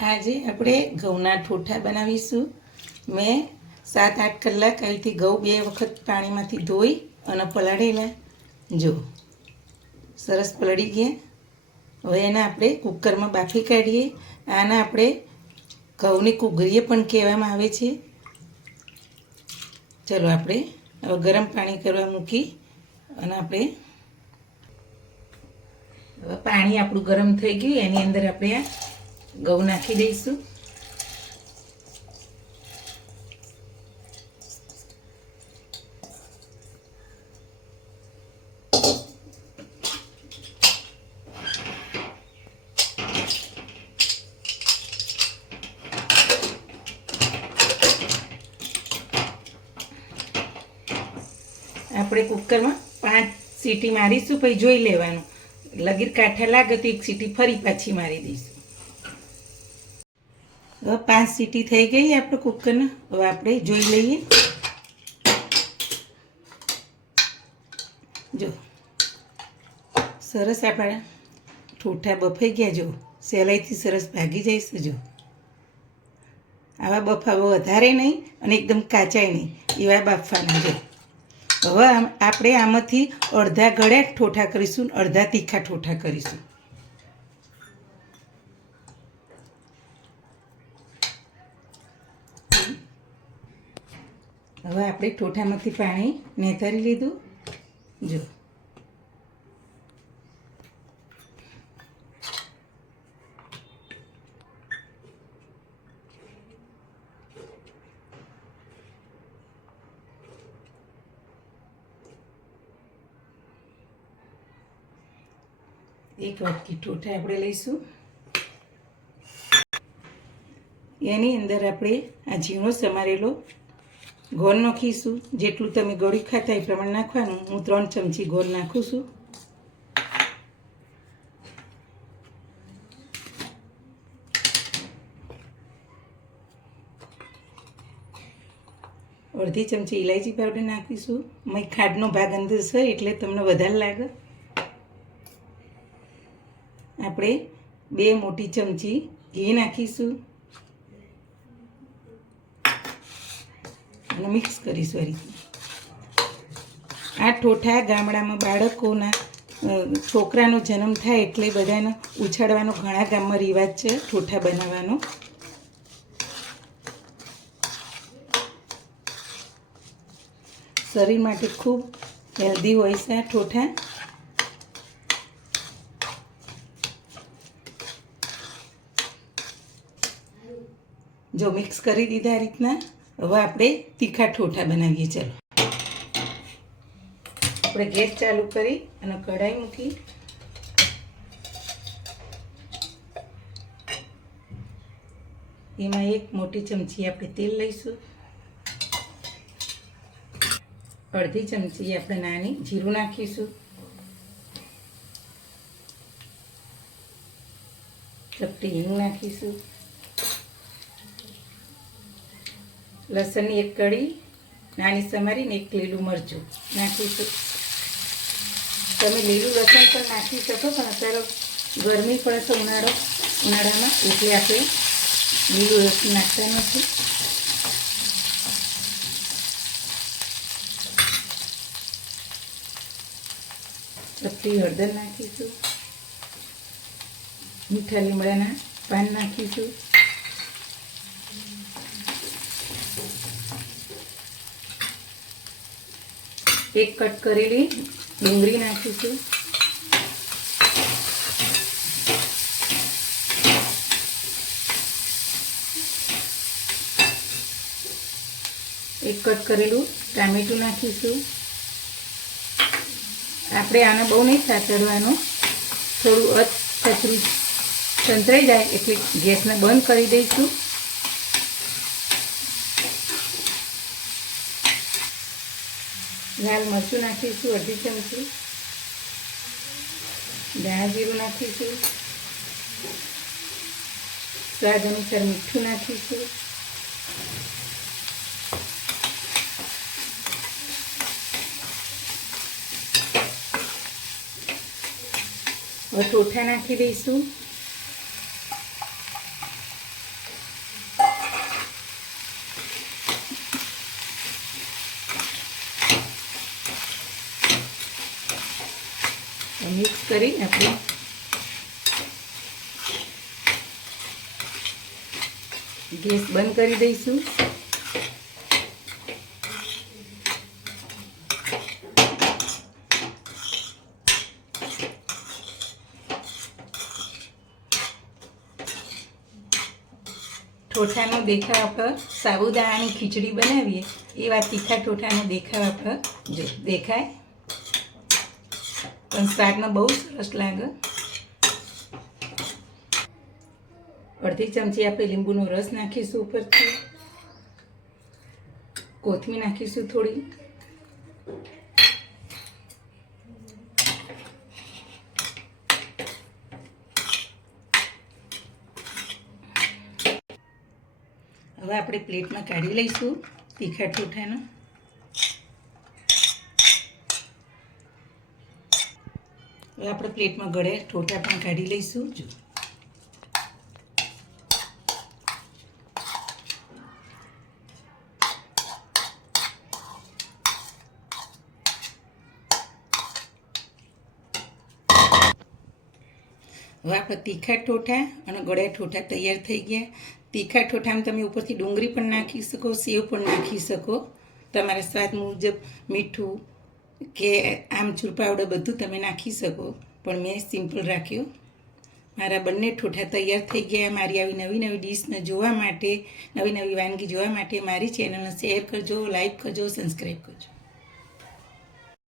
આજે આપણે ઘઉંના ઠોઠા બનાવીશું। મેં 7-8 કલાક આવી રીતે ઘઉં 2 વખત પાણીમાંથી ધોઈ અને પલાળેલા। જો સરસ પલળી ગયા। હવે એને આપણે કુકરમાં બાફી કાઢીએ। આને આપણે ઘઉંની કુગરીએ પણ કહેવામાં આવે છે। ચલો આપણે હવે ગરમ પાણી કરવા મૂકી અને આપણે હવે પાણી આપણું ગરમ થઈ ગયું। એની અંદર આપણે આ ઘઉં નાખી દઈશું। આપણે કુકરમાં 5 સીટી મારીશું, પછી જોઈ લેવાનું। લગીર કાઠા લાગે તો 1 સીટી ફરી પાછી મારી દઈશું। હવે 5 સીટી થઈ ગઈ આપણે કુકરને। હવે આપણે જોઈ લઈએ। જો સરસ આપણા ઠોઠા બફાઈ ગયા। જો સહેલાઈથી સરસ ભાગી જાય। જો આવા બફાવા વધારે નહીં અને એકદમ કાચાય નહીં, એવા બાફવાના। જો હવે આપણે આમાંથી અડધા ગળ્યા ઠોઠા કરીશું, અડધા તીખા ઠોઠા કરીશું। હવે આપણે ઠોઠામાંથી પાણી નેતારી લીધું। જો એક વાટકી ઠોઠા આપણે લઈશું। એની અંદર આપણે આ ઝીણો સમારેલો ગોળ નાખીશું। જેટલું તમે ગળ્યું ખાતા એ પ્રમાણે નાખવાનું। હું 3 ચમચી ગોળ નાખું છું। અડધી ચમચી ઇલાયચી પાવડર નાખીશું। મેં ખાંડનો ભાગ અંદર છે એટલે તમને વધારે લાગે। આપણે 2 મોટી ચમચી ઘી નાખીશું અને મિક્સ કરીશું। આ રીતે આ ઠોઠા ગામડામાં બાળકોના છોકરાનો જન્મ થાય એટલે બધાને ઉછાળવાનો ઘણા ગામમાં રિવાજ છે, ઠોઠા બનાવવાનો। શરીર માટે ખૂબ હેલ્ધી હોય છે આ ઠોઠા। જો મિક્સ કરી દીધા આ રીતના। હવે આપણે તીખા ઠોઠા બનાવીએ। ચાલો આપણે ગેસ ચાલુ કરી અને કઢાઈ મૂકી। એમાં 1 મોટી ચમચી આપણે તેલ લઈશું। અડધી ચમચી આપણે નાની જીરું નાખીશું। ચપટી હિંગ નાખીશું। લસણની 1 કળી નાની સમારીને 1 લીલું મરચું નાખીશું। તમે લીલું લસણ પણ નાખી શકો, પણ અત્યારે ગરમી પડે છે ઉનાળામાં એટલે આપણે લીલું લસણ નાખતા નથી। ચપટી હળદર નાખીશું। મીઠા લીમડાના પાન નાખીશું। એક કટ કરેલી ડુંગળી નાખીશું। એક કટ કરેલું ટામેટું નાખીશું। આપણે આને બહુ નહીં સાતળવાનું, થોડું કચરું સંતરાઈ જાય એટલે ગેસને બંધ કરી દઈશું। લાલ મરચું નાખીશું અડધી ચમચી। ધાણા જીરું નાખીશું। સ્વાદ અનુસાર મીઠું નાખીશું। હવે ઠોઠા નાખી દઈશું। કરી આપણે ગેસ બંધ કરી દઈશું. ઠોઠાનો દેખાવ આપણે સાબુદાણાની ખીચડી બનાવીએ એવા તીખા ઠોઠાનો દેખાવ આપણે જો દેખાય, પણ સ્વાદમાં બહુ સરસ લાગે. અડધી ચમચી આપણે લીંબુનો રસ નાખીશું ઉપરથી, કોથમીર નાખીશું થોડી, હવે આપણે પ્લેટમાં કાઢી લઈશું તીખા ઠોઠાનો. હવે આપણે પ્લેટમાં ગળે ઠોઠા પણ કાઢી લઈશું. જો હવે આપણે તીખા ઠોઠા અને ગળ્યા ઠોઠા તૈયાર થઈ ગયા. તીખા ઠોઠામાં તમે ઉપરથી ડુંગળી પણ નાખી શકો, સેવ પણ નાખી શકો, તમારા સ્વાદ મુજબ મીઠું કે આમચૂર પાવડર બધું તમે નાખી શકો, પણ મેં સિમ્પલ રાખ્યો. મારા બંને ઠોઠા તૈયાર થઈ ગયા. મારી આવી નવી નવી ડીશને જોવા માટે, નવી નવી વાનગી જોવા માટે મારી ચેનલને શેર કરજો, લાઈક કરજો, સબસ્ક્રાઈબ કરજો.